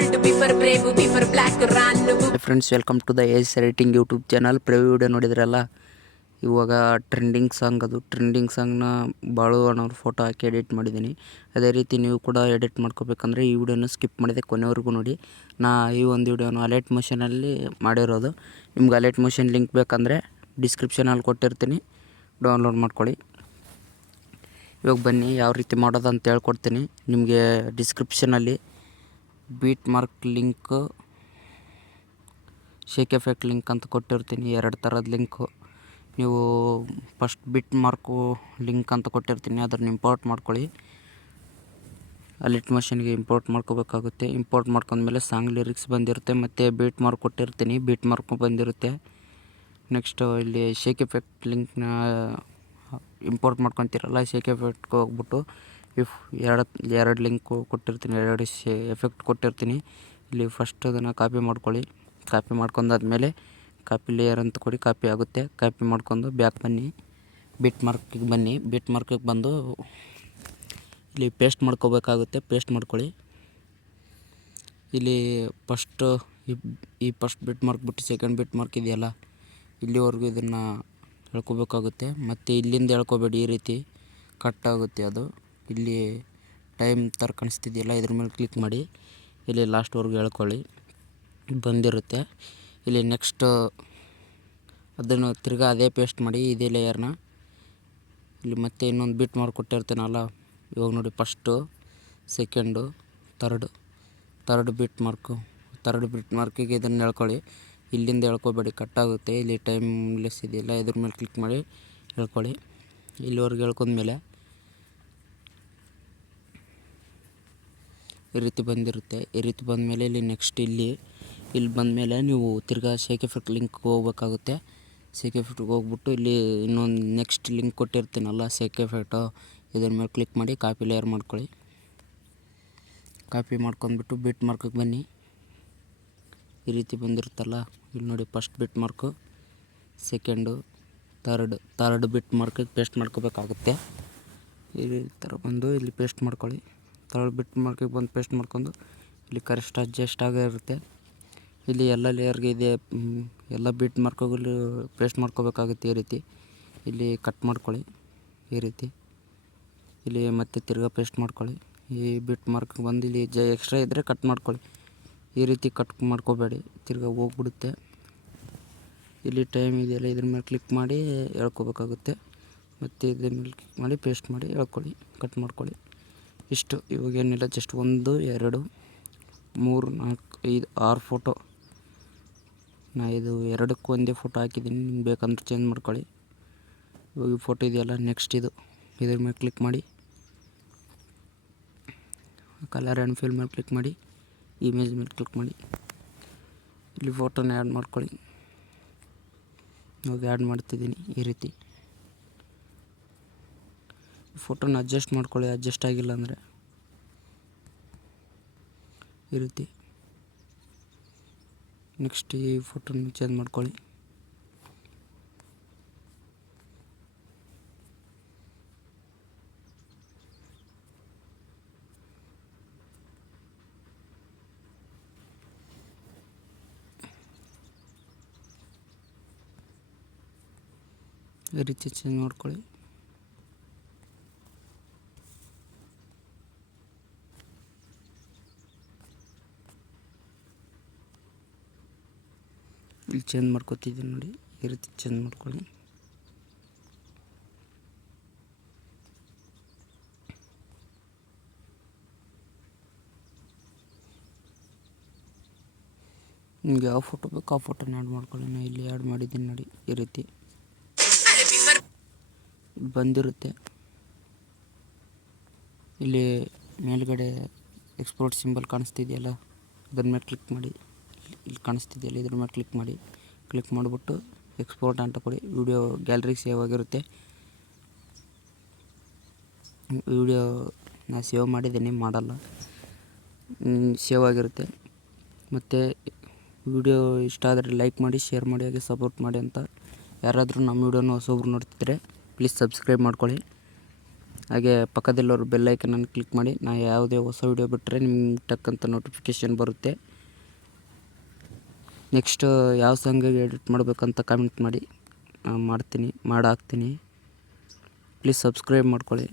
bold, be for brave, be for black, run. Friends, welcome to the ace writing YouTube channel. Preview video ನೋಡಿದ್ರಲ್ಲ, ಇವಾಗ trending song ಅದು. Trending ಸಾಂಗ್ನ ಬಾಳು ಅಣ್ಣವ್ರ photo ಹಾಕಿ edit ಮಾಡಿದ್ದೀನಿ. ಅದೇ ರೀತಿ ನೀವು ಕೂಡ ಎಡಿಟ್ ಮಾಡ್ಕೋಬೇಕಂದ್ರೆ ಈ ವಿಡಿಯೋನ ಸ್ಕಿಪ್ ಮಾಡಿದೆ ಕೊನೆವರೆಗೂ ನೋಡಿ. ಈ ಒಂದು ವಿಡಿಯೋನ ಅಲೈಟ್ ಮೋಷನಲ್ಲಿ ಮಾಡಿರೋದು. ನಿಮ್ಗೆ ಅಲೈಟ್ ಮೋಷನ್ ಲಿಂಕ್ ಬೇಕಂದರೆ ಡಿಸ್ಕ್ರಿಪ್ಷನಲ್ಲಿ ಕೊಟ್ಟಿರ್ತೀನಿ, ಡೌನ್ಲೋಡ್ ಮಾಡ್ಕೊಳ್ಳಿ. ಇವಾಗ ಬನ್ನಿ ಯಾವ ರೀತಿ ಮಾಡೋದು ಅಂತ ಹೇಳ್ಕೊಡ್ತೀನಿ. ನಿಮಗೆ ಡಿಸ್ಕ್ರಿಪ್ಷನಲ್ಲಿ beat mark link, shake effect link ಅಂತ ಕೊಟ್ಟಿರ್ತೀನಿ, 2 ಥರದ ಲಿಂಕು. ನೀವು ಫಸ್ಟ್ ಬಿಟ್ ಮಾರ್ಕು ಲಿಂಕ್ ಅಂತ ಕೊಟ್ಟಿರ್ತೀನಿ, ಅದನ್ನು ಇಂಪೋರ್ಟ್ ಮಾಡ್ಕೊಳ್ಳಿ. ಅಲಿಟ್ ಮಷಿನ್ಗೆ ಇಂಪೋರ್ಟ್ ಮಾಡ್ಕೋಬೇಕಾಗುತ್ತೆ. ಇಂಪೋರ್ಟ್ ಮಾಡ್ಕೊಂಡ್ಮೇಲೆ ಸಾಂಗ್ ಲಿರಿಕ್ಸ್ ಬಂದಿರುತ್ತೆ, ಮತ್ತು ಬೀಟ್ ಮಾರ್ಕ್ ಕೊಟ್ಟಿರ್ತೀನಿ, ಬೀಟ್ ಮಾರ್ಕು ಬಂದಿರುತ್ತೆ. ನೆಕ್ಸ್ಟು ಇಲ್ಲಿ ಶೇಕ್ ಎಫೆಕ್ಟ್ ಲಿಂಕ್ನ ಇಂಪೋರ್ಟ್ ಮಾಡ್ಕೊತೀರಲ್ಲ, ಶೇಕ್ ಎಫೆಕ್ಟ್ಗೆ ಹೋಗ್ಬಿಟ್ಟು ಎರಡು ಲಿಂಕು ಕೊಟ್ಟಿರ್ತೀನಿ, 2 ಎಫೆಕ್ಟ್ ಕೊಟ್ಟಿರ್ತೀನಿ. ಇಲ್ಲಿ ಫಸ್ಟ್ ಅದನ್ನು ಕಾಪಿ ಮಾಡ್ಕೊಳ್ಳಿ. ಕಾಪಿ ಮಾಡ್ಕೊಂಡಾದ್ಮೇಲೆ ಕಾಪಿ ಲೇಯರ್ ಅಂತ ಕೊಡಿ, ಕಾಪಿ ಆಗುತ್ತೆ. ಕಾಪಿ ಮಾಡ್ಕೊಂಡು ಬ್ಯಾಕ್ ಬನ್ನಿ, ಬಿಟ್ ಮಾರ್ಕಿಗೆ ಬನ್ನಿ. ಬಿಟ್ ಮಾರ್ಕಿಗೆ ಬಂದು ಇಲ್ಲಿ ಪೇಸ್ಟ್ ಮಾಡ್ಕೋಬೇಕಾಗುತ್ತೆ. ಪೇಸ್ಟ್ ಮಾಡ್ಕೊಳ್ಳಿ. ಇಲ್ಲಿ ಈ ಫಸ್ಟ್ ಬಿಟ್ ಮಾರ್ಕ್ ಬಿಟ್ಟು ಸೆಕೆಂಡ್ ಬಿಟ್ ಮಾರ್ಕ್ ಇದೆಯಲ್ಲ, ಇಲ್ಲಿವರೆಗೂ ಇದನ್ನು ಹೇಳ್ಕೋಬೇಕಾಗುತ್ತೆ. ಮತ್ತು ಇಲ್ಲಿಂದ ಹೇಳ್ಕೋಬೇಡಿ, ಈ ರೀತಿ ಕಟ್ ಆಗುತ್ತೆ ಅದು. ಇಲ್ಲಿ ಟೈಮ್ ಥರ ಕಾಣಿಸ್ತಿದೆಯಲ್ಲ, ಇದ್ರ ಮೇಲೆ ಕ್ಲಿಕ್ ಮಾಡಿ ಇಲ್ಲಿ ಲಾಸ್ಟ್ವರೆಗೂ ಹೇಳ್ಕೊಳ್ಳಿ, ಬಂದಿರುತ್ತೆ. ಇಲ್ಲಿ ನೆಕ್ಸ್ಟ್ ಅದನ್ನು ತಿರ್ಗಾ ಅದೇ ಪೇಸ್ಟ್ ಮಾಡಿ, ಇದೇ ಲೇಯರ್ನ. ಇಲ್ಲಿ ಮತ್ತೆ ಇನ್ನೊಂದು ಬಿಟ್ ಮಾರ್ಕ್ ಕೊಟ್ಟಿರ್ತೀನಲ್ಲ, ಇವಾಗ ನೋಡಿ, ಫಸ್ಟು, ಸೆಕೆಂಡು, ಥರ್ಡ್ ಬಿಟ್ ಮಾರ್ಕಿಗೆ ಇದನ್ನು ಹೇಳ್ಕೊಳ್ಳಿ. ಇಲ್ಲಿಂದ ಹೇಳ್ಕೊಬೇಡಿ, ಕಟ್ಟಾಗುತ್ತೆ. ಇಲ್ಲಿ ಟೈಮ್ ಲೆಸ್ ಇದೆಯಲ್ಲ, ಇದ್ರ ಮೇಲೆ ಕ್ಲಿಕ್ ಮಾಡಿ ಹೇಳ್ಕೊಳ್ಳಿ. ಇಲ್ಲಿವರೆಗೆ ಹೇಳ್ಕೊಂಡ್ಮೇಲೆ ಈ ರೀತಿ ಬಂದಿರುತ್ತೆ. ಈ ರೀತಿ ಬಂದಮೇಲೆ ಇಲ್ಲಿ ನೆಕ್ಸ್ಟ್ ಇಲ್ಲಿ ಬಂದಮೇಲೆ ನೀವು ತಿರ್ಗಾ ಶೇಕ್ ಎಫೆಕ್ಟ್ ಲಿಂಕ್ಗೆ ಹೋಗ್ಬೇಕಾಗುತ್ತೆ. ಶೇಕ್ ಎಫೆಕ್ಟ್ಗೆ ಹೋಗ್ಬಿಟ್ಟು ಇಲ್ಲಿ ಇನ್ನೊಂದು ನೆಕ್ಸ್ಟ್ ಲಿಂಕ್ ಕೊಟ್ಟಿರ್ತೀನಲ್ಲ, ಶೇಕ್ ಎಫೆಕ್ಟು, ಇದ್ರ ಮೇಲೆ ಕ್ಲಿಕ್ ಮಾಡಿ ಕಾಪಿ ಲೇಯರ್ ಮಾಡ್ಕೊಳ್ಳಿ. ಕಾಪಿ ಮಾಡ್ಕೊಂಡ್ಬಿಟ್ಟು ಬಿಟ್ ಮಾರ್ಕಿಗೆ ಬನ್ನಿ. ಈ ರೀತಿ ಬಂದಿರುತ್ತಲ್ಲ, ಇಲ್ಲಿ ನೋಡಿ, first bit mark, second, third bit ಮಾರ್ಕಿಗೆ ಪೇಸ್ಟ್ ಮಾಡ್ಕೋಬೇಕಾಗುತ್ತೆ. ಈ ಥರ ಬಂದು ಇಲ್ಲಿ ಪೇಸ್ಟ್ ಮಾಡ್ಕೊಳ್ಳಿ. ಥರ್ಡ್ ಬಿಟ್ ಮಾರ್ಕಿಗೆ ಬಂದು ಪೇಸ್ಟ್ ಮಾಡ್ಕೊಂಡು ಇಲ್ಲಿ ಕರೆಕ್ಟ್ ಅಡ್ಜಸ್ಟ್ ಆಗಿರುತ್ತೆ. ಇಲ್ಲಿ ಎಲ್ಲ ಲೇಯರ್ಗೆ ಇದೆ, ಎಲ್ಲ ಬಿಟ್ ಮಾರ್ಕ್ಗಳು ಪೇಸ್ಟ್ ಮಾಡ್ಕೋಬೇಕಾಗುತ್ತೆ. ಈ ರೀತಿ ಇಲ್ಲಿ ಕಟ್ ಮಾಡ್ಕೊಳ್ಳಿ. ಈ ರೀತಿ ಇಲ್ಲಿ ಮತ್ತೆ ತಿರ್ಗಾ ಪೇಸ್ಟ್ ಮಾಡ್ಕೊಳ್ಳಿ. ಈ ಬಿಟ್ ಮಾರ್ಕ್ಗೆ ಬಂದು ಇಲ್ಲಿ ಎಕ್ಸ್ಟ್ರಾ ಇದ್ದರೆ ಕಟ್ ಮಾಡ್ಕೊಳ್ಳಿ. ಈ ರೀತಿ ಕಟ್ ಮಾಡ್ಕೋಬೇಡಿ, ತಿರ್ಗಾ ಹೋಗ್ಬಿಡುತ್ತೆ. ಇಲ್ಲಿ ಟೈಮ್ ಇದೆಯಲ್ಲ, ಇದ್ರ ಮೇಲೆ ಕ್ಲಿಕ್ ಮಾಡಿ ಹೇಳ್ಕೋಬೇಕಾಗುತ್ತೆ. ಮತ್ತು ಇದ್ರ ಮೇಲೆ ಕ್ಲಿಕ್ ಮಾಡಿ ಪೇಸ್ಟ್ ಮಾಡಿ ಹೇಳ್ಕೊಳ್ಳಿ, ಕಟ್ ಮಾಡ್ಕೊಳ್ಳಿ. ಇಷ್ಟು. ಇವಾಗೇನಿಲ್ಲ, ಜಸ್ಟ್ 1 2 3 4 5 6 ಫೋಟೋ. ಇದು 2ಕ್ಕೂ ಒಂದೇ ಫೋಟೋ ಹಾಕಿದ್ದೀನಿ, ನಿಮ್ಗೆ ಬೇಕಂದ್ರೆ ಚೇಂಜ್ ಮಾಡ್ಕೊಳ್ಳಿ. ಇವಾಗ ಈ ಫೋಟೋ ಇದೆಯಲ್ಲ, ನೆಕ್ಸ್ಟ್ ಇದ್ರ ಮೇಲೆ ಕ್ಲಿಕ್ ಮಾಡಿ, ಕಲರ್ ಆ್ಯಂಡ್ ಫಿಲ್ ಮೇಲೆ ಕ್ಲಿಕ್ ಮಾಡಿ, ಇಮೇಜ್ ಮೇಲೆ ಕ್ಲಿಕ್ ಮಾಡಿ, ಇಲ್ಲಿ ಫೋಟೋನ ಆ್ಯಡ್ ಮಾಡ್ಕೊಳ್ಳಿ. ಇವಾಗ ಆ್ಯಡ್ ಮಾಡ್ತಿದ್ದೀನಿ. ಈ ರೀತಿ ಫೋಟೋನ ಅಡ್ಜಸ್ಟ್ ಮಾಡ್ಕೊಳ್ಳಿ, ಅಡ್ಜಸ್ಟ್ ಆಗಿಲ್ಲ ಅಂದರೆ. ಈ ರೀತಿ ನೆಕ್ಸ್ಟ್ ಈ ಫೋಟೋನ ಚೇಂಜ್ ಮಾಡ್ಕೊಳ್ಳಿ. ಈ ರೀತಿ ಚೇಂಜ್ ಮಾಡ್ಕೊಳ್ಳಿ. ಇಲ್ಲಿ ಚೇಂಜ್ ಮಾಡ್ಕೊತಿದ್ದೀನಿ ನೋಡಿ, ಈ ರೀತಿ ಚೇಂಜ್ ಮಾಡ್ಕೊಳ್ಳಿ. ನಿಮ್ಗೆ ಯಾವ ಫೋಟೋ ಬೇಕು ಆ ಫೋಟೋನ ಆ್ಯಡ್ ಮಾಡ್ಕೊಳ್ಳಿ. ನಾನು ಇಲ್ಲಿ ಆ್ಯಡ್ ಮಾಡಿದ್ದೀನಿ ನೋಡಿ, ಈ ರೀತಿ ಬಂದಿರುತ್ತೆ. ಇಲ್ಲಿ ಮೇಲ್ಗಡೆ ಎಕ್ಸ್ಪೋರ್ಟ್ ಸಿಂಬಲ್ ಕಾಣಿಸ್ತಿದೆಯಲ್ಲ, ಅದ್ರ ಮೇಲೆ ಕ್ಲಿಕ್ ಮಾಡಿ. ಇಲ್ಲಿ ಕಾಣಿಸ್ತಿದೆಯಲ್ಲ, ಇದ್ರ ಮೇಲೆ ಕ್ಲಿಕ್ ಮಾಡಿ. ಕ್ಲಿಕ್ ಮಾಡಿಬಿಟ್ಟು ಎಕ್ಸ್ಪೋರ್ಟ್ ಅಂತ ಕೊಡಿ. ವಿಡಿಯೋ ಗ್ಯಾಲರಿಗೆ ಸೇವ್ ಆಗಿರುತ್ತೆ. ವಿಡಿಯೋ ನಾನು ಸೇವ್ ಮಾಡಿದ್ದೀನಿ, ಮಾಡಲ್ಲ, ಸೇವ್ ಆಗಿರುತ್ತೆ. ಮತ್ತು ವಿಡಿಯೋ ಇಷ್ಟ ಆದರೆ ಲೈಕ್ ಮಾಡಿ, ಶೇರ್ ಮಾಡಿ, ಹಾಗೆ ಸಪೋರ್ಟ್ ಮಾಡಿ ಅಂತ. ಯಾರಾದರೂ ನಮ್ಮ ವಿಡಿಯೋನ ಹೊಸೊಬ್ರು ನೋಡ್ತಿದ್ರೆ ಪ್ಲೀಸ್ ಸಬ್ಸ್ಕ್ರೈಬ್ ಮಾಡ್ಕೊಳ್ಳಿ. ಹಾಗೆ ಪಕ್ಕದಲ್ಲಿರೋ ಬೆಲ್ ಐಕನನ್ನು ಕ್ಲಿಕ್ ಮಾಡಿ. ನಾ ಯಾವುದೇ ಹೊಸ ವೀಡಿಯೋ ಬಿಟ್ಟರೆ ನಿಮ್ಗೆ ಟಕ್ಕಂತ ನೋಟಿಫಿಕೇಷನ್ ಬರುತ್ತೆ. ನೆಕ್ಸ್ಟ್ ಯಾವ ಸಾಂಗಿಗೆ ಎಡಿಟ್ ಮಾಡಬೇಕಂತ ಕಮೆಂಟ್ ಮಾಡಿ, ನಾನು ಮಾಡ್ತೀನಿ, ಮಾಡಾಕ್ತೀನಿ. ಪ್ಲೀಸ್ ಸಬ್ಸ್ಕ್ರೈಬ್ ಮಾಡ್ಕೊಳ್ಳಿ.